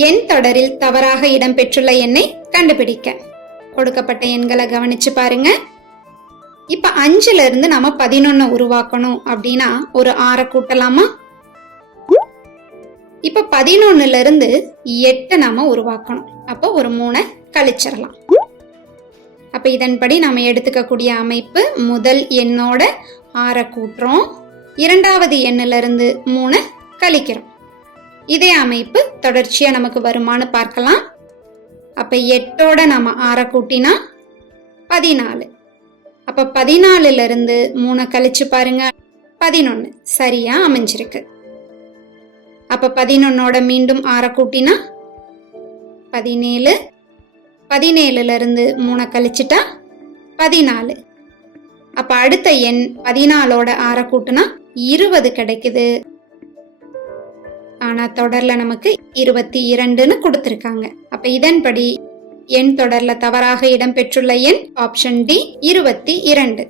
எண் தொடரில் தவறாக இடம்பெற்றுள்ள எண்ணை கண்டுபிடிக்க. கொடுக்கப்பட்ட எண்களை கவனிச்சு பாருங்க. இப்ப 5ல இருந்து நாம 11 உருவாக்கணும் அப்படின்னா ஒரு 6 கூட்டலாமா? இப்ப 11ல இருந்து 8 நாம உருவாக்கணும். அப்போ ஒரு 3 கழிச்சிடலாம். அப்ப இதன்படி நாம எடுத்துக்கக்கூடிய அமைப்பு, முதல் எண்ணோட 6 கூட்டுறோம், இரண்டாவது எண்ணில இருந்து 3 கழிக்கிறோம். இதே அமைப்பு தொடர்ச்சியா நமக்கு வருமானு பார்க்கலாம். அப்ப 8ஓட நாம 6 கூட்டினா 14. அப்ப 14ல இருந்து 3 கழிச்சு பாருங்க, 11 சரியா அமைஞ்சிருக்கு. அப்ப 11ஓட மீண்டும் 6 கூட்டினா 17. 17ல இருந்து 3 கழிச்சுட்டா 14. அப்ப அடுத்த எண் 14ஓட 6 கூட்டினா 20 கிடைக்குது. ஆனா தொடர்ல நமக்கு 22ன்னு கொடுத்திருக்காங்க. அப்ப இதன்படி எண் தொடர்ல தவறாக இடம்பெற்றுள்ள எண் ஆப்ஷன் டி 22.